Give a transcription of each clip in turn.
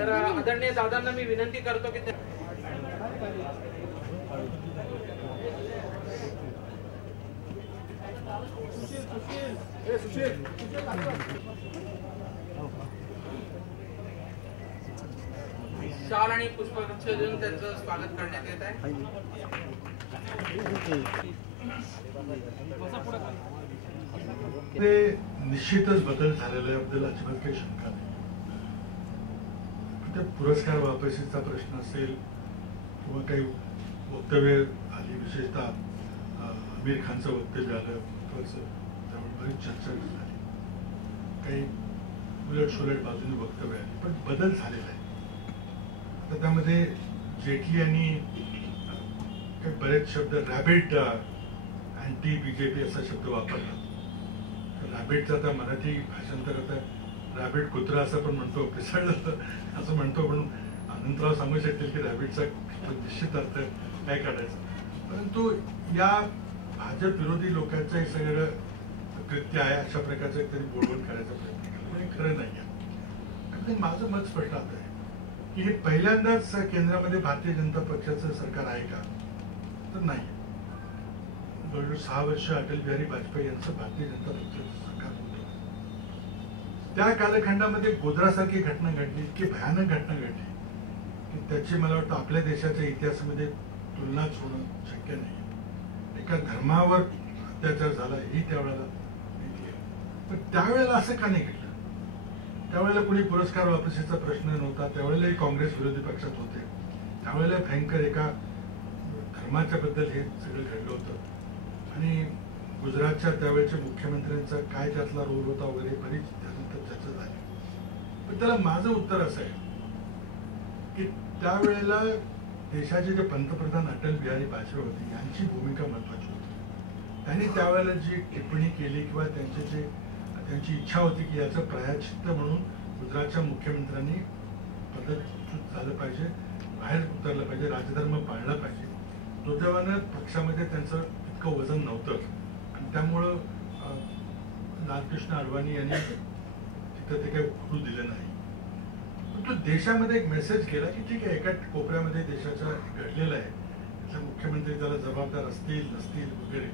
तर आदरणीय दादांना मी विनंती करतो की शाल आणि पुष्पगुच्छ देऊन त्यांचं स्वागत करण्यात येत आहे. निश्चितच बदल झालेला याबद्दल अजिबात काही शंका नाही. त्या पुरस्कार वापसीचा प्रश्न असेल किंवा काही वक्तव्य आली, विशेषतः आमिर खानचं वक्तव्य आलं त्यामुळे बरीच चर्चा झाली, काही उलटसुलट बाजूने वक्तव्य आली, पण बदल झालेला आहे. तर त्यामध्ये जेटली यांनी काही बरेच शब्द रॅबिट अँटी बीजेपी असा शब्द वापरला. रॅबिटचा आता मराठी भाषांतर आता रॅबिट कुत्रा असं पण म्हणतो, पिसाळलं असं म्हणतो, पण अनंतराव सांगू शकतील की रॅबिटचा निश्चित अर्थ काय काढायचा. परंतु या भाजप विरोधी लोकांचं हे सगळं कृत्य आहे अशा प्रकारचं तरी बोलवून करायचा प्रयत्न केला, पण हे खरं नाही आहे. माझं मत स्पष्ट आहे की हे पहिल्यांदाच केंद्रामध्ये भारतीय जनता पक्षाचं सरकार आहे का, तर नाही. जवळजवळ 6 वर्ष अटल बिहारी वाजपेयी यांचं भारतीय जनता पक्षाचं सरकार होतं. त्या कालखंडामध्ये गोध्रासारखी घटना घडली, इतकी भयानक घटना घडली की त्याची मला वाटतं आपल्या देशाच्या इतिहासामध्ये तुलनाच होणं शक्य नाही. एका धर्मावर अत्याचार झाला ही त्यावेळेला माहिती आहे, पण त्यावेळेला असं का नाही घडलं? त्यावेळेला कुणी पुरस्कार वापसीचा प्रश्न नव्हता, त्यावेळेलाही काँग्रेस विरोधी पक्षात होते, त्यावेळेला भयंकर एका धर्माच्या बद्दल हे सगळं घडलं होतं. आणि गुजरातच्या त्यावेळेच्या मुख्यमंत्र्यांचा काय त्यातला रोल होता वगैरे बरीच त्यानंतर चर्चा झाली. पण त्याला माझं उत्तर असं आहे की त्यावेळेला देशाचे जे पंतप्रधान अटल बिहारी वाजपेयी होते यांची भूमिका महत्वाची होती. त्यांनी त्यावेळेला जी टिप्पणी केली किंवा त्यांची इच्छा होती की याचं प्रायश्चित्त म्हणून गुजरातच्या मुख्यमंत्र्यांनी पदच्युत झालं पाहिजे, बाहेर उतरलं पाहिजे, राजधर्म पाळला पाहिजे. दुर्दैवानं पक्षामध्ये त्यांचं इतकं वजन नव्हतं आणि त्यामुळं लालकृष्ण अडवाणी यांनी तिथं ते काही उघडू दिलं नाही. पण तो देशामध्ये एक मेसेज केला की ठीक आहे, एका कोपऱ्यामध्ये देशाच्या घडलेलं आहे, त्याचा मुख्यमंत्री त्याला जबाबदार असतील नसतील वगैरे,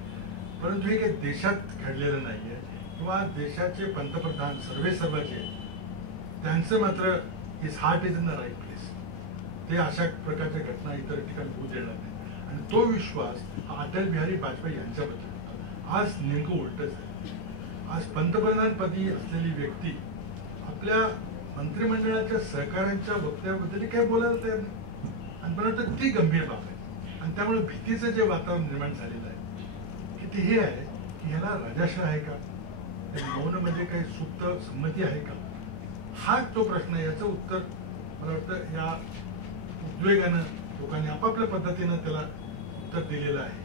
परंतु हे काही देशात घडलेलं नाहीये किंवा देशाचे पंतप्रधान सर्वेसर्वा जे त्यांचं मात्र his heart is in the right place. ते अशा प्रकारच्या घटना इतर ठिकाणी होऊ देणार नाही. आणि तो विश्वास हा अटल बिहारी वाजपेयी यांच्याबद्दल होता. आज नेमकं उलटच आहे. आज पंतप्रधानपदी असलेली व्यक्ती आपल्या मंत्रिमंडळाच्या सहकाऱ्यांच्या वक्तव्याबद्दल काही बोलायला तयार नाही, आणि मला वाटतं ती गंभीर बाब आहे. आणि त्यामुळे भीतीचं जे वातावरण निर्माण झालेलं आहे की ते हे आहे की ह्याला राजाशाह आहे का, मौन म्हणजे काही सुप्त संमती आहे का, हा तो प्रश्न आहे. याचं उत्तर मला वाटतं या उद्वेगानं लोकांनी आपापल्या पद्धतीनं त्याला उत्तर दिलेलं आहे.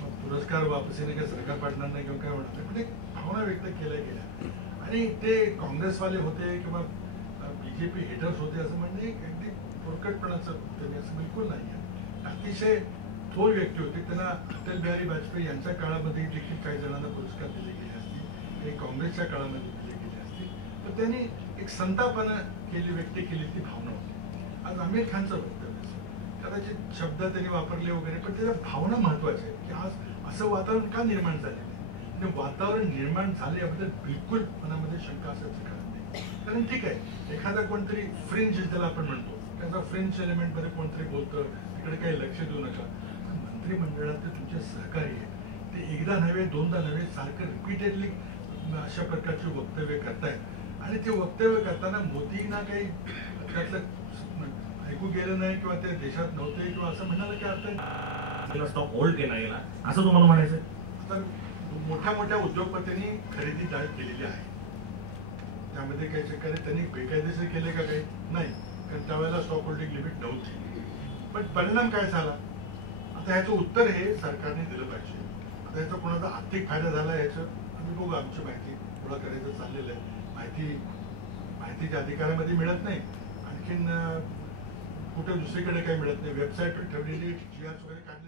मग पुरस्कार वापसीने काही सरकार पाडणार नाही किंवा काय होणार नाही, पण एक भावना व्यक्त केल्या गेल्या. आणि ते काँग्रेसवाले होते किंवा बीजेपी हेटर्स होते असं म्हणणे अगदी फुरकटपणाचं उत्तर असं बिलकुल नाही आहे. अतिशय थोर व्यक्ती होते. त्यांना अटल बिहारी वाजपेयी यांच्या काळामध्ये देखील काही जणांना पुरस्कार दिले गेले असतील, काही काँग्रेसच्या काळामध्ये दिले गेले असतील, तर त्यांनी एक संतापानं केली व्यक्त केली ती भावना होती. आज आमिर खानचं वक्तव्य कदाचित शब्द त्यांनी वापरले वगैरे, पण त्याच्या भावना महत्वाच्या आहेत की आज असं वातावरण का निर्माण झालेलं आहे. आणि वातावरण निर्माण झाले याबद्दल बिलकुल मनामध्ये शंका असायचं कारण नाही. कारण ठीक आहे, एखादा कोणतरी फ्रिंज ज्याला आपण म्हणतो, त्याचा फ्रिंज एलिमेंट मध्ये कोणतरी बोलतं, तिकडे काही लक्ष देऊ नका. मंत्रिमंडळात तुमचे सहकारी आहेत, ते एकदा नव्हे दोनदा नव्हे सारखं रिपीटेडली अशा प्रकारची वक्तव्य करतायत. आणि ते वक्तव्य करताना मोदींना काही त्यातलं ऐकू गेलं नाही किंवा ते देशात नव्हते किंवा असं म्हणायला काय अर्थ आहे. स्टॉक होल्ड केला गेला असं तुम्हाला म्हणायचं. तर मोठ्या मोठ्या उद्योगपतींनी खरेदी केलेली आहे, त्यामध्ये काही शक्य त्यांनी बेकायदेशीर केले का काही नाही, कारण त्यावेळेला स्टॉक होल्डिंग लिमिट नव्हती. पण परिणाम काय झाला, आता ह्याचं उत्तर हे सरकारने दिलं पाहिजे. आता याचा कोणाचा आर्थिक फायदा झाला याचं आम्ही बघू, आमची माहिती गोळा करायचं चाललेलं आहे. माहितीच्या अधिकारामध्ये मिळत नाही, आणखीन कुठे दुसरीकडे काही मिळत नाही. वेबसाईटवर ठेवलेली GRs वगैरे काढले